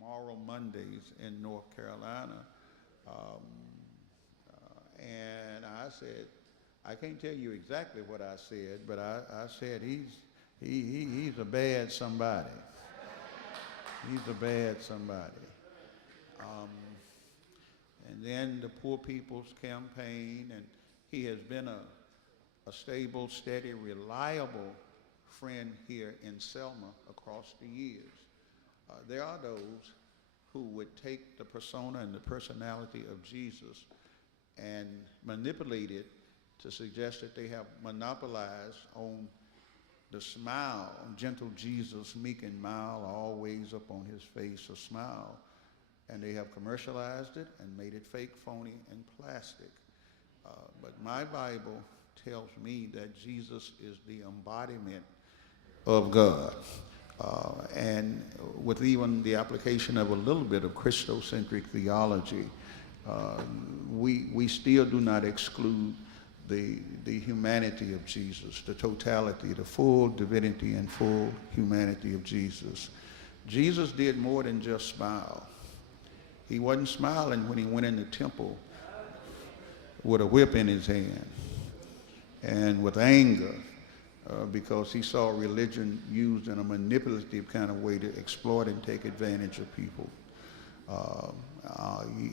Moral Mondays in North Carolina. Um, and I said, I can't tell you exactly what I said, but I said he's a bad somebody. He's a bad somebody. Um, and then the Poor People's Campaign, and he has been a stable, steady, reliable friend here in Selma across the years. There are those who would take the persona and the personality of Jesus and manipulate it to suggest that they have monopolized on the smile, gentle Jesus, meek and mild, always up on his face a smile. And they have commercialized it and made it fake, phony, and plastic. But my Bible tells me that Jesus is the embodiment of God. And with even the application of a little bit of Christocentric theology, we still do not exclude the humanity of Jesus, the totality, the full divinity and full humanity of Jesus. Jesus did more than just smile. He wasn't smiling when he went in the temple with a whip in his hand and with anger because he saw religion used in a manipulative kind of way to exploit and take advantage of people.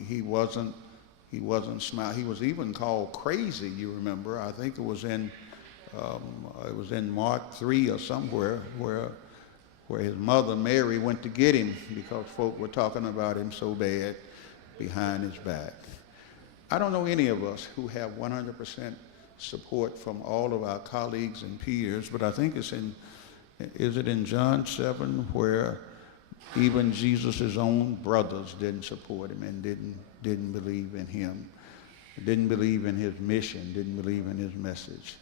He wasn't smiling. He was even called crazy, you remember. I think it was in Mark 3 or somewhere where his mother Mary went to get him because folk were talking about him so bad behind his back. I don't know any of us who have 100% support from all of our colleagues and peers, but I think is it in John 7 where even Jesus' own brothers didn't support him and didn't believe in him, didn't believe in his mission, didn't believe in his message.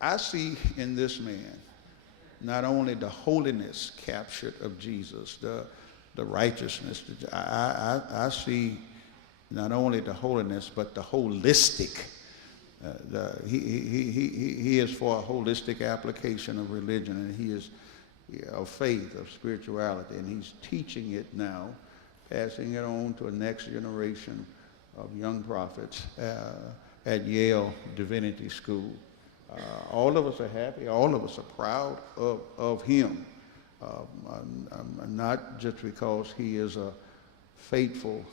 I see in this man not only the holiness captured of Jesus, the righteousness. I see not only the holiness, but the holistic. He is for a holistic application of religion, and he is of faith, of spirituality, and he's teaching it now, passing it on to a next generation of young prophets at Yale Divinity School. All of us are happy. All of us are proud of him, not just because he is a faithful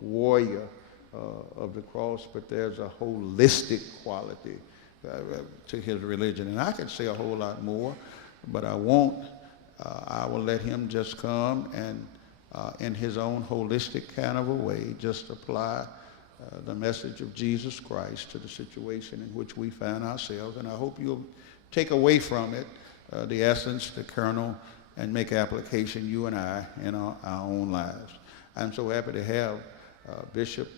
warrior of the cross, but there's a holistic quality to his religion. And I could say a whole lot more, but I won't. I will let him just come and in his own holistic kind of a way just apply the message of Jesus Christ to the situation in which we find ourselves. And I hope you'll take away from it the essence, the kernel, and make application, you and I, in our own lives. I'm so happy to have Bishop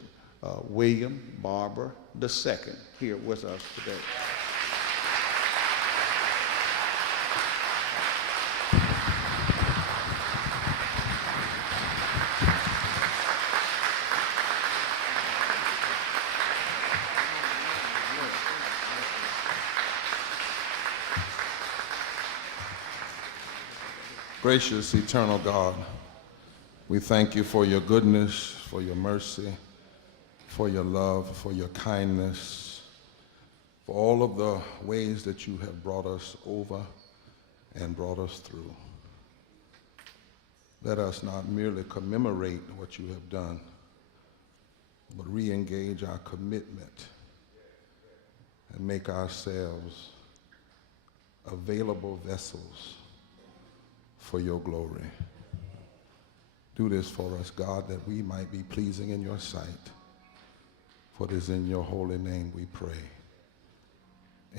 William Barber II here with us today. Gracious, eternal God, we thank you for your goodness, for your mercy, for your love, for your kindness, for all of the ways that you have brought us over and brought us through. Let us not merely commemorate what you have done, but re-engage our commitment and make ourselves available vessels for your glory. Do this for us, God, that we might be pleasing in your sight. For it is in your holy name we pray.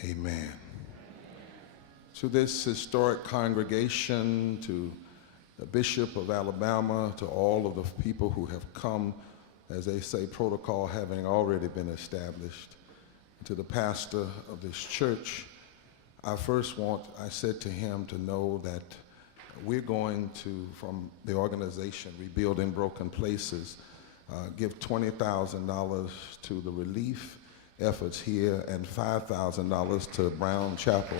Amen. To this historic congregation, to the Bishop of Alabama, to all of the people who have come, as they say, protocol having already been established, to the pastor of this church, I said to him to know that we're going to, from the organization Rebuilding Broken Places, give $20,000 to the relief efforts here and $5,000 to Brown Chapel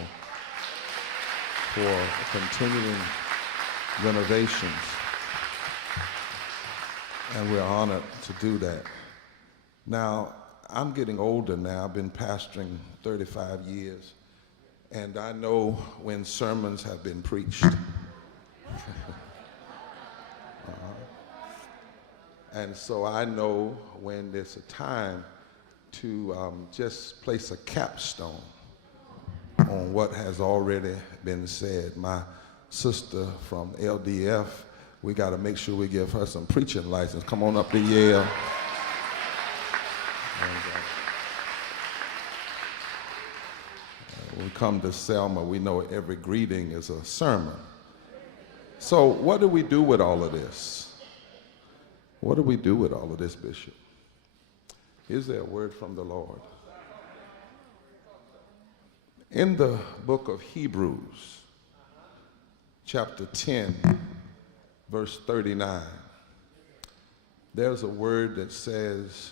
for continuing renovations. And we're honored to do that. Now, I'm getting older now. I've been pastoring 35 years, and I know when sermons have been preached. And so I know when there's a time to just place a capstone on what has already been said. My sister from LDF, we got to make sure we give her some preaching license. Come on up to Yale. And, when we come to Selma, we know every greeting is a sermon. So what do we do with all of this? What do we do with all of this, Bishop? Is there a word from the Lord? In the book of Hebrews, chapter 10, verse 39, there's a word that says,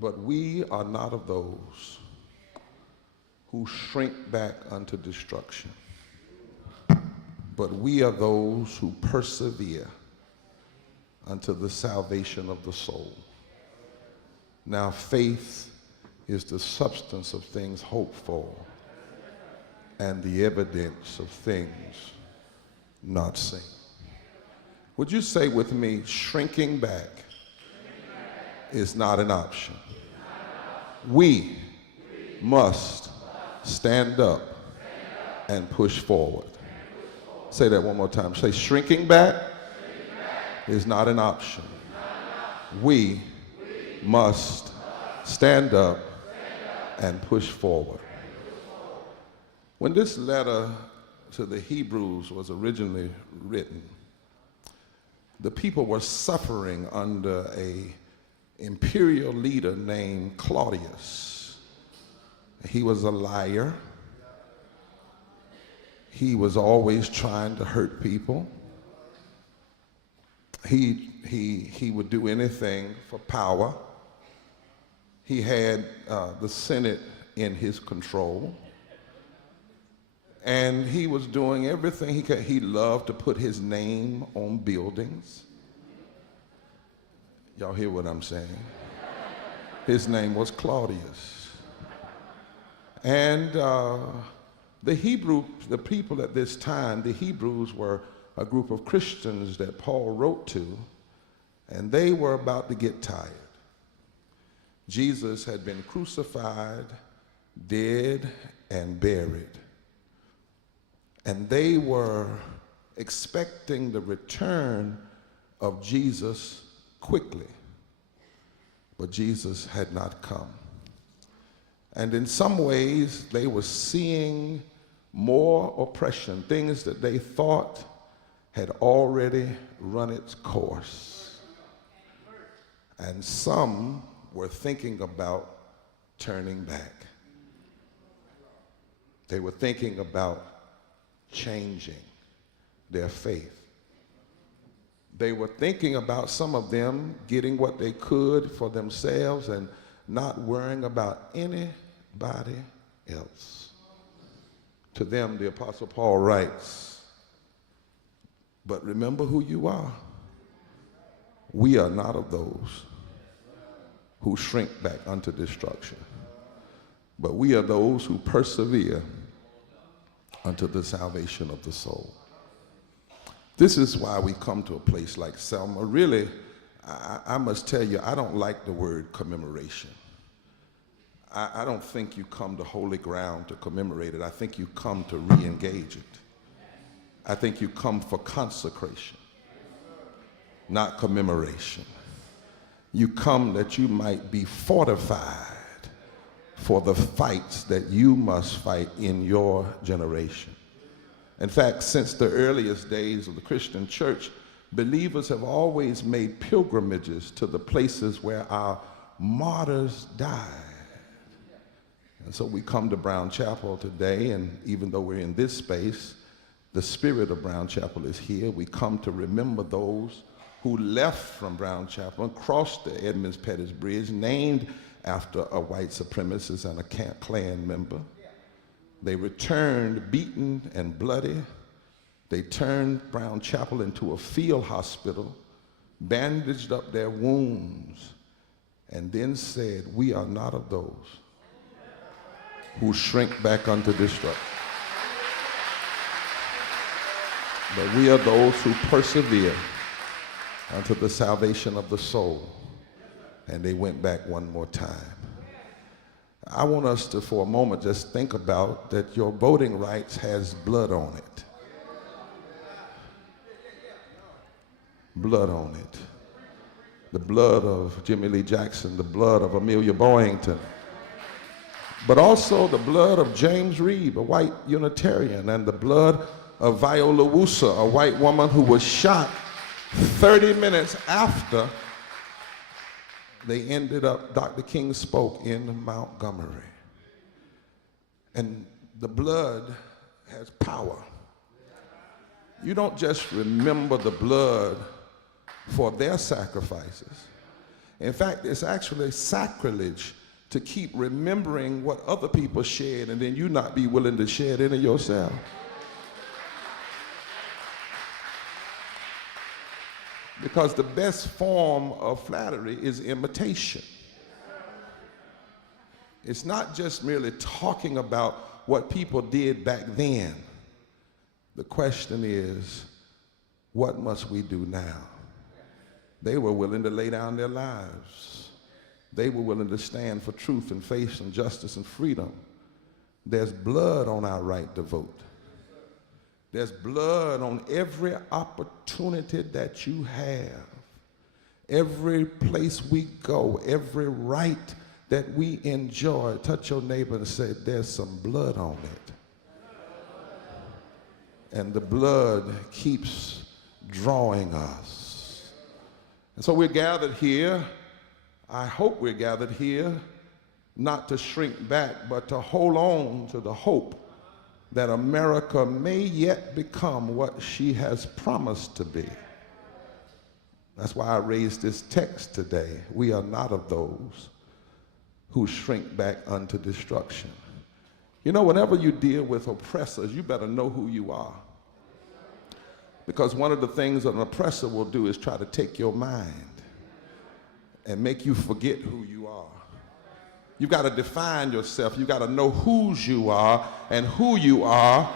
"But we are not of those who shrink back unto destruction, but we are those who persevere unto the salvation of the soul." Now, faith is the substance of things hoped for and the evidence of things not seen. Would you say with me, shrinking back is not an option. We must stand up and push forward. Say that one more time. Say, shrinking back is not an option. We must stand up and push forward. When this letter to the Hebrews was originally written, the people were suffering under an imperial leader named Claudius. He was a liar. He was always trying to hurt people. He would do anything for power. He had the Senate in his control. And he was doing everything he could. He loved to put his name on buildings. Y'all hear what I'm saying? His name was Claudius. And the people at this time, the Hebrews were a group of Christians that Paul wrote to, and they were about to get tired. Jesus had been crucified, dead, and buried. And they were expecting the return of Jesus quickly, but Jesus had not come. And in some ways, they were seeing more oppression, things that they thought had already run its course. And some were thinking about turning back. They were thinking about changing their faith. They were thinking about some of them getting what they could for themselves and not worrying about anybody else. To them, the Apostle Paul writes, "But remember who you are. We are not of those who shrink back unto destruction, but we are those who persevere unto the salvation of the soul." This is why we come to a place like Selma. Really, I must tell you, I don't like the word commemoration. I don't think you come to holy ground to commemorate it. I think you come to re-engage it. I think you come for consecration, not commemoration. You come that you might be fortified for the fights that you must fight in your generation. In fact, since the earliest days of the Christian church, believers have always made pilgrimages to the places where our martyrs died. And so we come to Brown Chapel today, and even though we're in this space, the spirit of Brown Chapel is here. We come to remember those who left from Brown Chapel and crossed the Edmonds Pettus Bridge, named after a white supremacist and a Klan member. They returned beaten and bloody. They turned Brown Chapel into a field hospital bandaged up their wounds, and then said, "We are not of those who shrink back unto destruction, but we are those who persevere unto the salvation of the soul." And they went back one more time. I want us to, for a moment, just think about that your voting rights has blood on it. Blood on it. The blood of Jimmy Lee Jackson, the blood of Amelia Boyington, but also the blood of James Reeb, a white Unitarian, and the blood of Viola Woosa, a white woman who was shot 30 minutes after they ended up, Dr. King spoke in Montgomery. And the blood has power. You don't just remember the blood for their sacrifices. In fact, it's actually sacrilege to keep remembering what other people shed and then you not be willing to shed any yourself. Because the best form of flattery is imitation. It's not just merely talking about what people did back then. The question is, what must we do now? They were willing to lay down their lives. They were willing to stand for truth and faith and justice and freedom. There's blood on our right to vote. There's blood on every opportunity that you have. Every place we go, every right that we enjoy. Touch your neighbor and say, there's some blood on it. And the blood keeps drawing us. And so we're gathered here. I hope we're gathered here not to shrink back, but to hold on to the hope that America may yet become what she has promised to be. That's why I raised this text today. We are not of those who shrink back unto destruction. You know, whenever you deal with oppressors, you better know who you are. Because one of the things an oppressor will do is try to take your mind and make you forget who you are. You've got to define yourself. You've got to know whose you are and who you are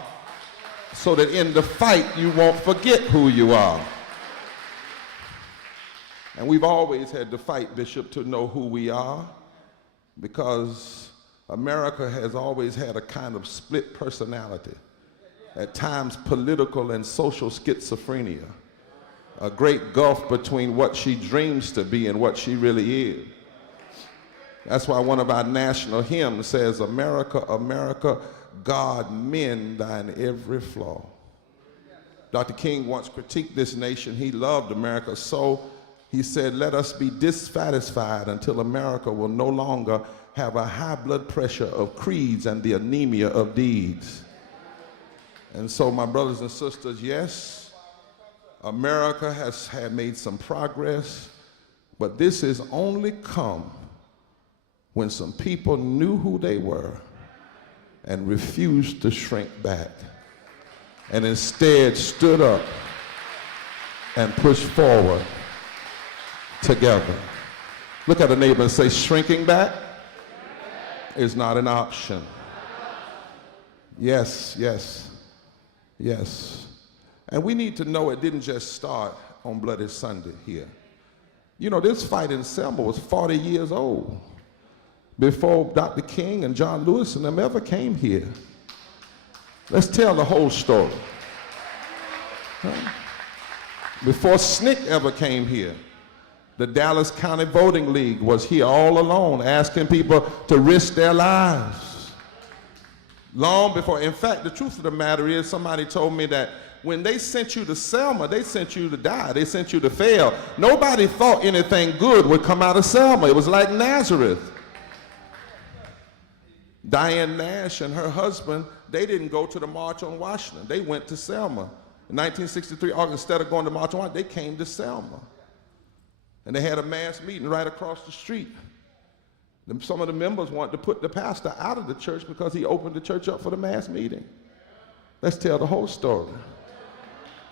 so that in the fight you won't forget who you are. And we've always had to fight, Bishop, to know who we are, because America has always had a kind of split personality, at times political and social schizophrenia, a great gulf between what she dreams to be and what she really is. That's why one of our national hymns says, America, America, God mend thine every flaw. Dr. King once critiqued this nation. He loved America, so he said, let us be dissatisfied until America will no longer have a high blood pressure of creeds and the anemia of deeds. And so, my brothers and sisters, yes, America has made some progress, but this has only come when some people knew who they were and refused to shrink back and instead stood up and pushed forward together. Look at a neighbor and say, shrinking back is not an option. Yes, yes, yes. And we need to know it didn't just start on Bloody Sunday here. You know, this fight in Selma was 40 years old before Dr. King and John Lewis and them ever came here. Let's tell the whole story. Before SNCC ever came here, the Dallas County Voting League was here all alone, asking people to risk their lives. Long before, in fact, the truth of the matter is, somebody told me that when they sent you to Selma, they sent you to die. They sent you to fail. Nobody thought anything good would come out of Selma. It was like Nazareth. Diane Nash and her husband, they didn't go to the March on Washington. They went to Selma. In 1963, August, instead of going to March on Washington, they came to Selma. And they had a mass meeting right across the street. Some of the members wanted to put the pastor out of the church because he opened the church up for the mass meeting. Let's tell the whole story.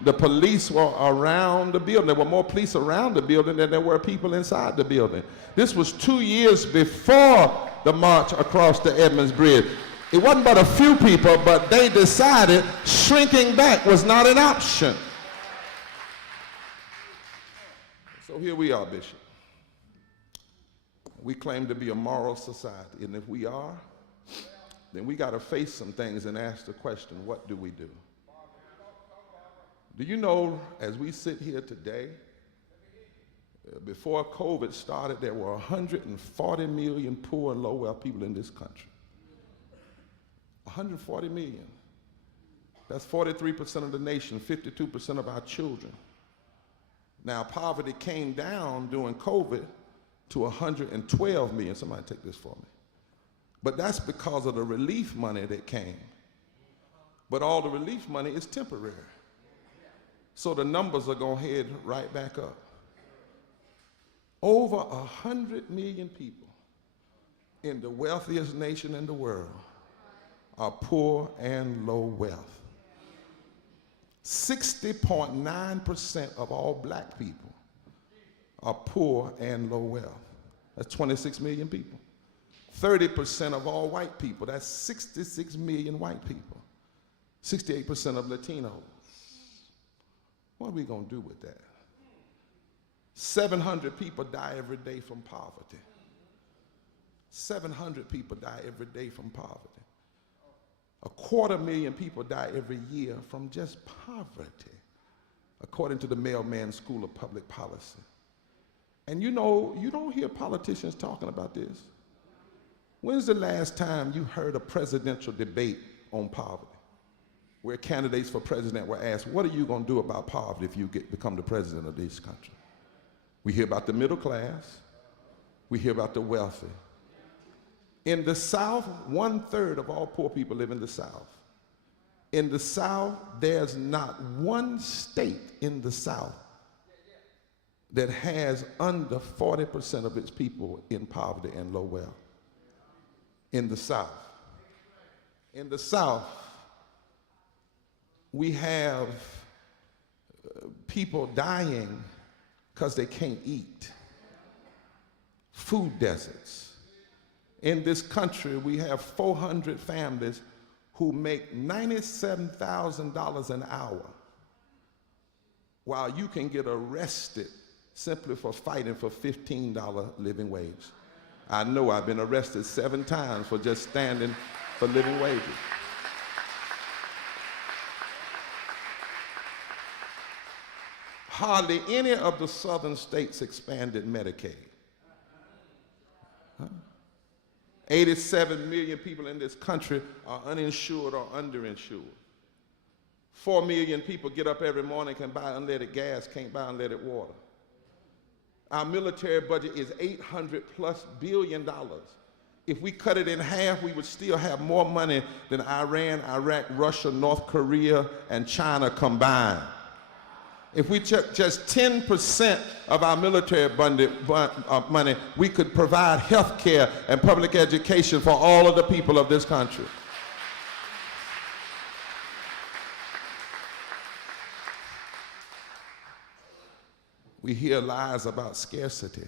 The police were around the building. There were more police around the building than there were people inside the building. This was 2 years before the march across the Edmonds Bridge. It wasn't but a few people, but they decided shrinking back was not an option. So here we are, Bishop. We claim to be a moral society, and if we are, then we got to face some things and ask the question, what do we do? Do you know, as we sit here today, before COVID started, there were 140 million poor and low-wealth people in this country. 140 million. That's 43% of the nation, 52% of our children. Now, poverty came down during COVID to 112 million. Somebody take this for me. But that's because of the relief money that came. But all the relief money is temporary. So the numbers are going to head right back up. Over 100 million people in the wealthiest nation in the world are poor and low wealth. 60.9% of all black people are poor and low wealth. That's 26 million people. 30% of all white people, that's 66 million white people. 68% of Latinos. What are we going to do with that? 700 people die every day from poverty. 700 people die every day from poverty. 250,000 people die every year from just poverty, according to the Mailman School of Public Policy. And you know, you don't hear politicians talking about this. When's the last time you heard a presidential debate on poverty, where candidates for president were asked, what are you going to do about poverty if you become the president of this country? We hear about the middle class. We hear about the wealthy. In the South, 1/3 of all poor people live in the South. In the South, there's not one state in the South that has under 40% of its people in poverty and low wealth. In the South. In the South, we have people dying because they can't eat. Food deserts. In this country, we have 400 families who make $97,000 an hour, while you can get arrested simply for fighting for $15 living wage. I know I've been arrested 7 times for just standing for living wages. Hardly any of the southern states expanded Medicaid. 87 million people in this country are uninsured or underinsured. 4 million people get up every morning, can buy unleaded gas, can't buy unleaded water. Our military budget is $800+ billion. If we cut it in half, we would still have more money than Iran, Iraq, Russia, North Korea, and China combined. If we took just 10% of our military money, we could provide health care and public education for all of the people of this country. We hear lies about scarcity.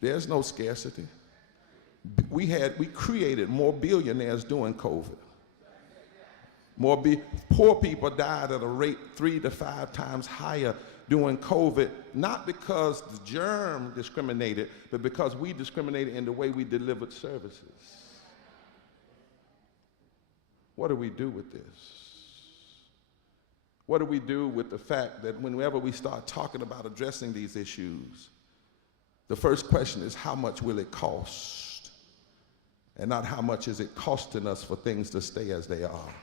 There's no scarcity. We created more billionaires during COVID. Poor people died at a rate 3 to 5 times higher during COVID, not because the germ discriminated, but because we discriminated in the way we delivered services. What do we do with this? What do we do with the fact that whenever we start talking about addressing these issues, the first question is, how much will it cost? And not how much is it costing us for things to stay as they are.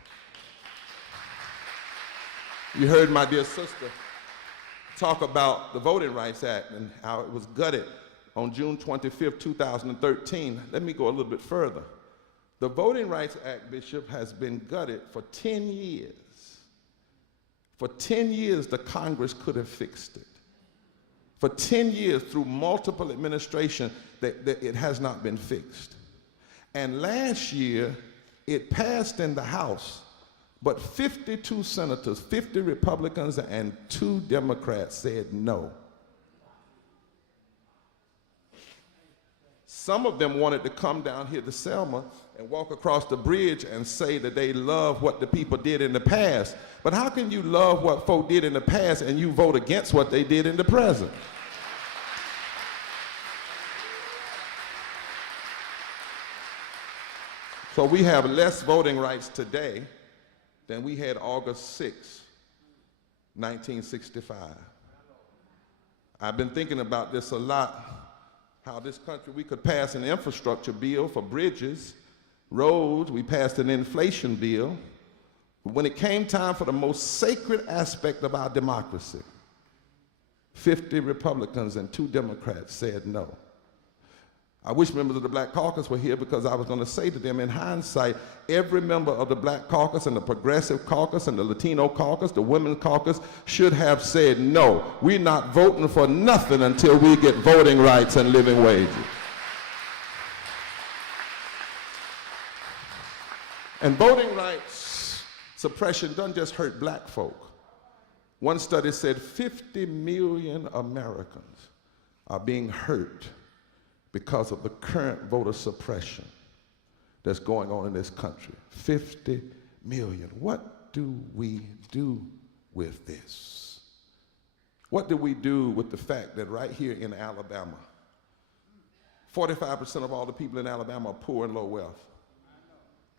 You heard my dear sister talk about the Voting Rights Act and how it was gutted on June 25th, 2013. Let me go a little bit further. The Voting Rights Act, Bishop, has been gutted for 10 years. For 10 years, the Congress could have fixed it. For 10 years, through multiple administrations, that it has not been fixed. And last year, it passed in the House, But 52 senators, 50 Republicans, and 2 Democrats said no. Some of them wanted to come down here to Selma and walk across the bridge and say that they love what the people did in the past. But how can you love what folk did in the past and you vote against what they did in the present? So we have less voting rights today than we had August 6, 1965. I've been thinking about this a lot. How this country, we could pass an infrastructure bill for bridges, roads, we passed an inflation bill. But when it came time for the most sacred aspect of our democracy, 50 Republicans and 2 Democrats said no. I wish members of the Black Caucus were here because I was going to say to them, in hindsight, every member of the Black Caucus and the Progressive Caucus and the Latino Caucus, the Women's Caucus, should have said, no, we're not voting for nothing until we get voting rights and living wages. And voting rights suppression doesn't just hurt black folk. One study said 50 million Americans are being hurt because of the current voter suppression that's going on in this country. 50 million. What do we do with this? What do we do with the fact that right here in Alabama, 45% of all the people in Alabama are poor and low wealth?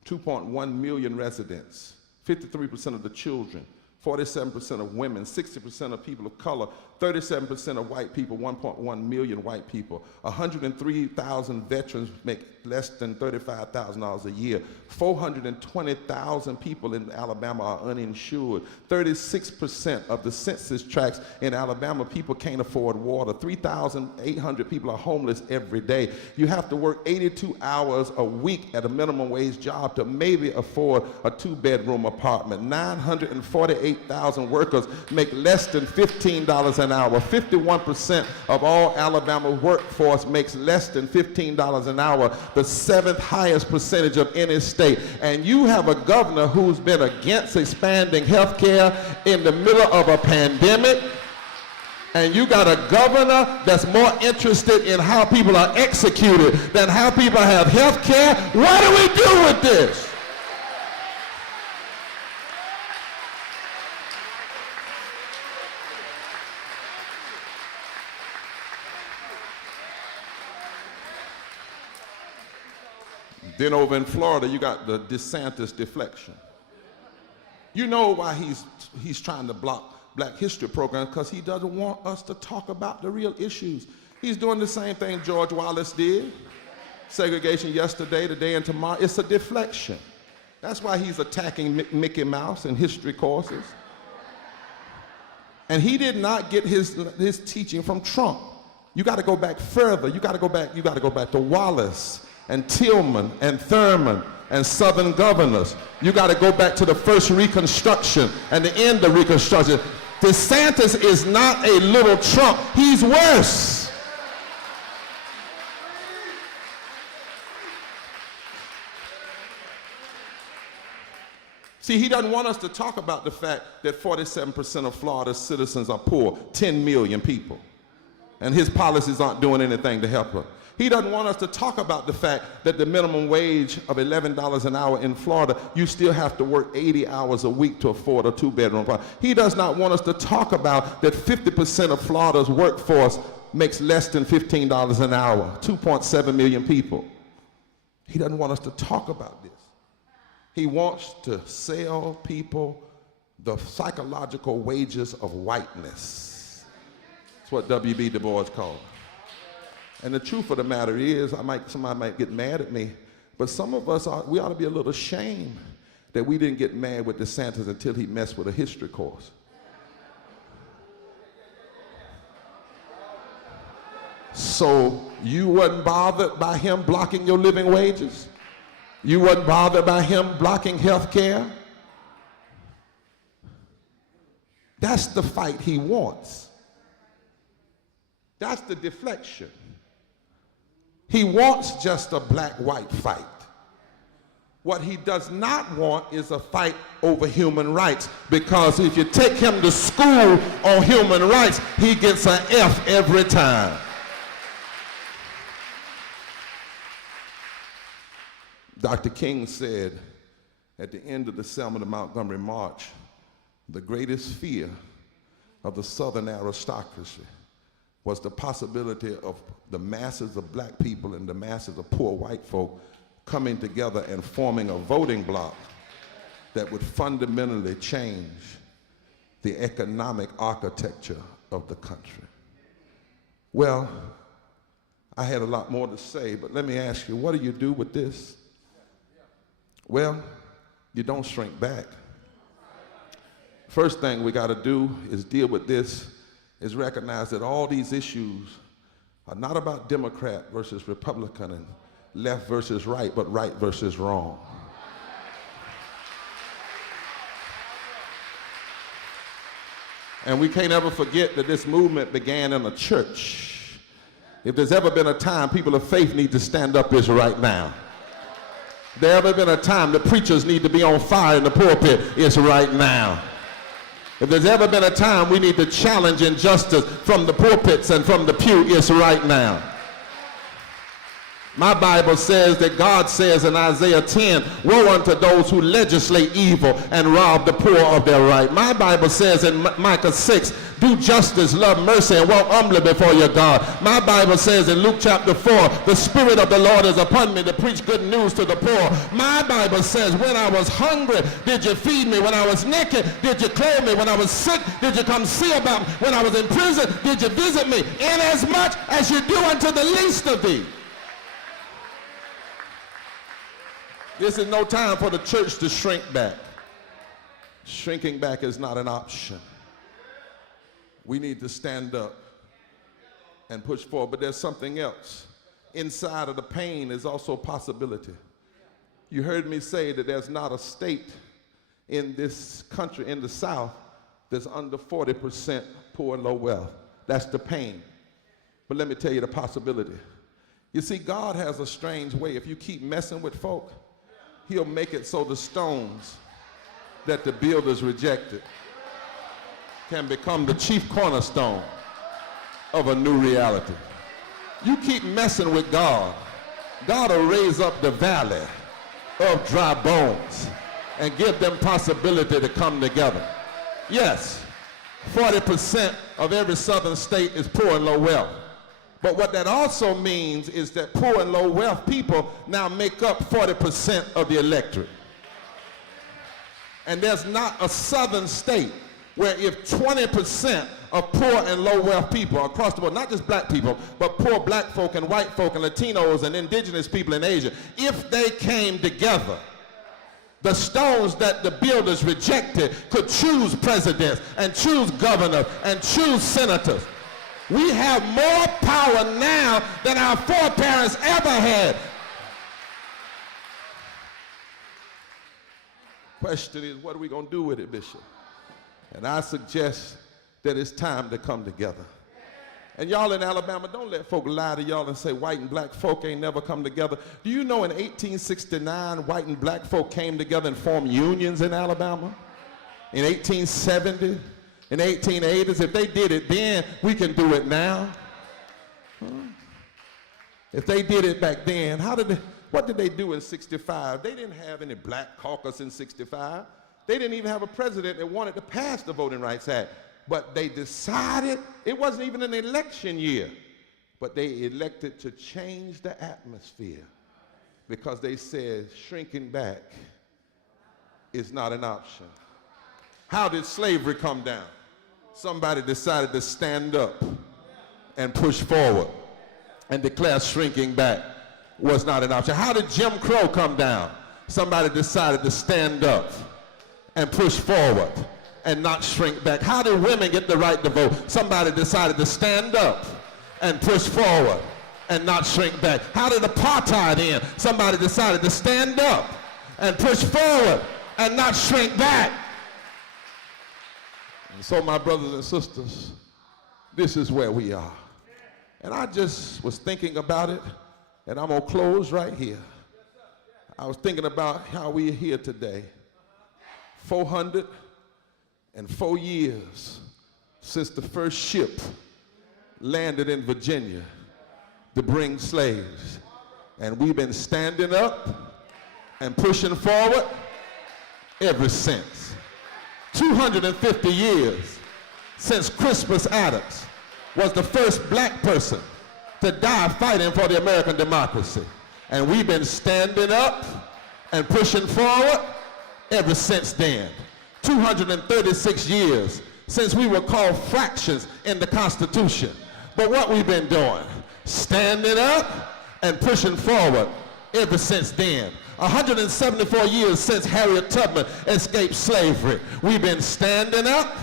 2.1 million residents, 53% of the children, 47% of women, 60% of people of color, 37% of white people, 1.1 million white people. 103,000 veterans make less than $35,000 a year. 420,000 people in Alabama are uninsured. 36% of the census tracts in Alabama, people can't afford water. 3,800 people are homeless every day. You have to work 82 hours a week at a minimum wage job to maybe afford a 2-bedroom apartment. 948,000 workers make less than $15 an hour. 51% of all Alabama workforce makes less than $15 an hour, the 7th highest percentage of any state. And you have a governor who's been against expanding health care in the middle of a pandemic. And you got a governor that's more interested in how people are executed than how people have health care. What do we do with this? Then over in Florida, you got the DeSantis deflection. You know why he's trying to block Black History programs? Because he doesn't want us to talk about the real issues. He's doing the same thing George Wallace did. Segregation yesterday, today, and tomorrow. It's a deflection. That's why he's attacking Mickey Mouse in history courses. And he did not get his teaching from Trump. You got to go back further. You got to go back to Wallace and Tillman and Thurman and Southern governors. You got to go back to the first Reconstruction and the end of Reconstruction. DeSantis is not a little Trump. He's worse. See, he doesn't want us to talk about the fact that 47% of Florida's citizens are poor, 10 million people, and his policies aren't doing anything to help them. He doesn't want us to talk about the fact that the minimum wage of $11 an hour in Florida, you still have to work 80 hours a week to afford a 2-bedroom apartment. He does not want us to talk about that 50% of Florida's workforce makes less than $15 an hour, 2.7 million people. He doesn't want us to talk about this. He wants to sell people the psychological wages of whiteness. That's what W.B. Du Bois called it. And the truth of the matter is, somebody might get mad at me, but some of us, we ought to be a little ashamed that we didn't get mad with DeSantis until he messed with a history course. So you wasn't bothered by him blocking your living wages? You wasn't bothered by him blocking health care? That's the fight he wants. That's the deflection. He wants just a black-white fight. What he does not want is a fight over human rights, because if you take him to school on human rights, he gets an F every time. Dr. King said at the end of the Selma to Montgomery March, the greatest fear of the Southern aristocracy was the possibility of the masses of black people and the masses of poor white folk coming together and forming a voting bloc that would fundamentally change the economic architecture of the country. Well, I had a lot more to say, but let me ask you, what do you do with this? Well, you don't shrink back. First thing we got to do is deal with this, is recognize that all these issues are not about Democrat versus Republican and left versus right, but right versus wrong. And we can't ever forget that this movement began in a church. If there's ever been a time people of faith need to stand up, it's right now. If there's ever been a time the preachers need to be on fire in the pulpit, it's right now. If there's ever been a time we need to challenge injustice from the pulpits and from the pew, it's right now. My Bible says that God says in Isaiah 10, woe unto those who legislate evil and rob the poor of their right. My Bible says in Micah 6, do justice, love mercy, and walk humbly before your God. My Bible says in Luke chapter 4, the Spirit of the Lord is upon me to preach good news to the poor. My Bible says, when I was hungry, did you feed me? When I was naked, did you clothe me? When I was sick, did you come see about me? When I was in prison, did you visit me? Inasmuch as you do unto the least of these. This is no time for the church to shrink back. Shrinking back is not an option. We need to stand up and push forward, but there's something else. Inside of the pain is also possibility. You heard me say that there's not a state in this country, in the South, that's under 40% poor and low wealth. That's the pain. But let me tell you the possibility. You see, God has a strange way. If you keep messing with folk, he'll make it so the stones that the builders rejected can become the chief cornerstone of a new reality. You keep messing with God, God will raise up the valley of dry bones and give them possibility to come together. Yes, 40% of every southern state is poor and low wealth. But what that also means is that poor and low wealth people now make up 40% of the electorate. And there's not a southern state where if 20% of poor and low wealth people across the board, not just black people, but poor black folk and white folk and Latinos and indigenous people in Asia, if they came together, the stones that the builders rejected could choose presidents and choose governors and choose senators. We have more power now than our foreparents ever had. Question is, what are we going to do with it, Bishop? And I suggest that it's time to come together. And y'all in Alabama, don't let folk lie to y'all and say white and black folk ain't never come together. Do you know in 1869, white and black folk came together and formed unions in Alabama? In 1870? In the 1880s, if they did it then, we can do it now. If they did it back then, what did they do in 65? They didn't have any black caucus in 65. They didn't even have a president that wanted to pass the Voting Rights Act. But they decided, it wasn't even an election year, but they elected to change the atmosphere because they said shrinking back is not an option. How did slavery come down? Somebody decided to stand up and push forward and declare shrinking back was not an option. How did Jim Crow come down? Somebody decided to stand up and push forward and not shrink back. How did women get the right to vote? Somebody decided to stand up and push forward and not shrink back. How did apartheid end? Somebody decided to stand up and push forward and not shrink back. And so my brothers and sisters, this is where we are. And I just was thinking about it, and I'm gonna close right here. I was thinking about how we are here today. 404 years since the first ship landed in Virginia to bring slaves. And we've been standing up and pushing forward ever since. 250 years since Crispus Attucks was the first black person to die fighting for the American democracy. And we've been standing up and pushing forward ever since then. 236 years since we were called fractions in the Constitution. But what we've been doing? Standing up and pushing forward ever since then. 174 years since Harriet Tubman escaped slavery. We've been standing up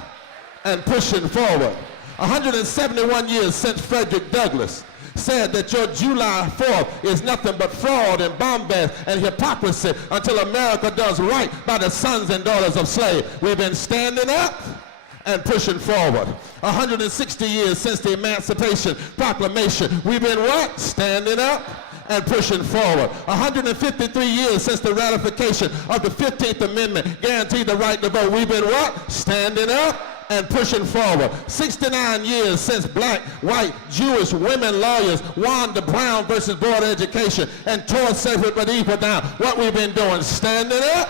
and pushing forward. 171 years since Frederick Douglass said that your July 4th is nothing but fraud and bombast and hypocrisy until America does right by the sons and daughters of slaves. We've been standing up and pushing forward. 160 years since the Emancipation Proclamation. We've been what? Standing up and pushing forward. 153 years since the ratification of the 15th Amendment guaranteed the right to vote. We've been what? Standing up and pushing forward. 69 years since black, white, Jewish women lawyers won the Brown versus Board of Education and tore separate but equal down. What we've been doing? Standing up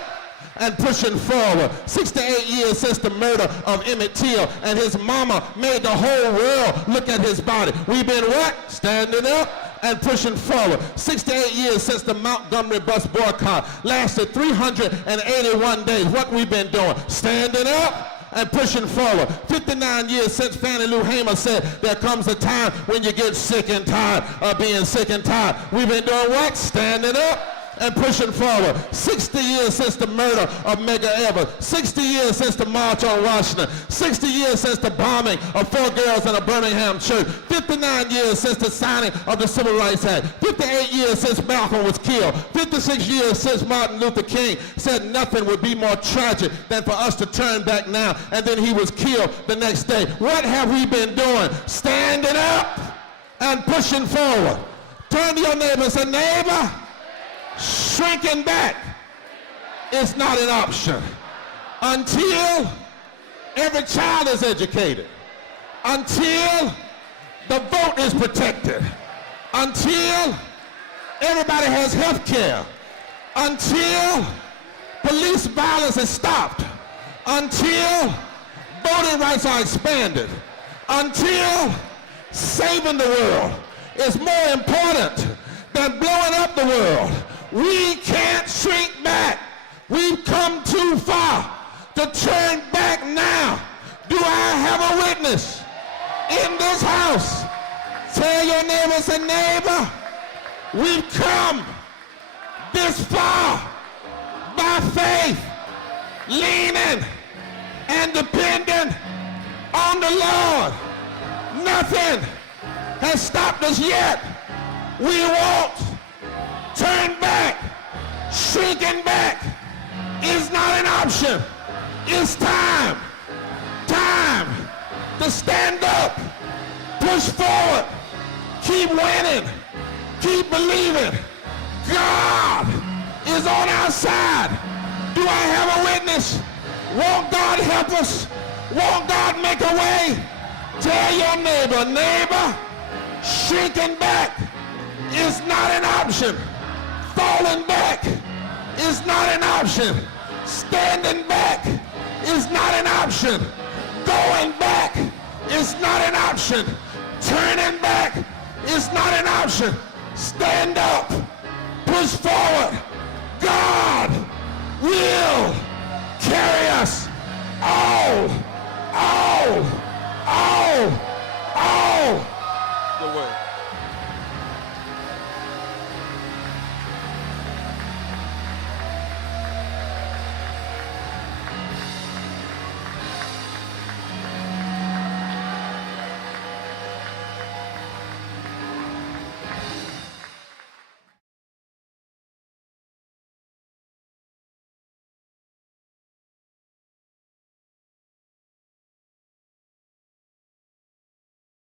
and pushing forward. 68 years since the murder of Emmett Till and his mama made the whole world look at his body. We've been what? Standing up and pushing forward. 68 years since the Montgomery bus boycott lasted 381 days. What we've been doing? Standing up and pushing forward. 59 years since Fannie Lou Hamer said there comes a time when you get sick and tired of being sick and tired. We've been doing what? Standing up and pushing forward. 60 years since the murder of Medgar Evers. 60 years since the March on Washington. 60 years since the bombing of 4 girls in a Birmingham church. 59 years since the signing of the Civil Rights Act. 58 years since Malcolm was killed. 56 years since Martin Luther King said nothing would be more tragic than for us to turn back now, and then he was killed the next day. What have we been doing? Standing up and pushing forward. Turn to your neighbor and say, neighbor, shrinking back is not an option until every child is educated, until the vote is protected, until everybody has health care, until police violence is stopped, until voting rights are expanded, until saving the world is more important than blowing up the world. We can't shrink back. We've come too far to turn back now. Do I have a witness in this house? Tell your neighbor, say, neighbor, we've come this far by faith, leaning and depending on the Lord. Nothing has stopped us yet. We won't turn back. Shrinking back is not an option. It's time to stand up, push forward, keep winning, keep believing. God is on our side. Do I have a witness? Won't God help us? Won't God make a way? Tell your neighbor, neighbor, shrinking back is not an option. Falling back is not an option. Standing back is not an option. Going back is not an option. Turning back is not an option. Stand up. Push forward. God will carry us.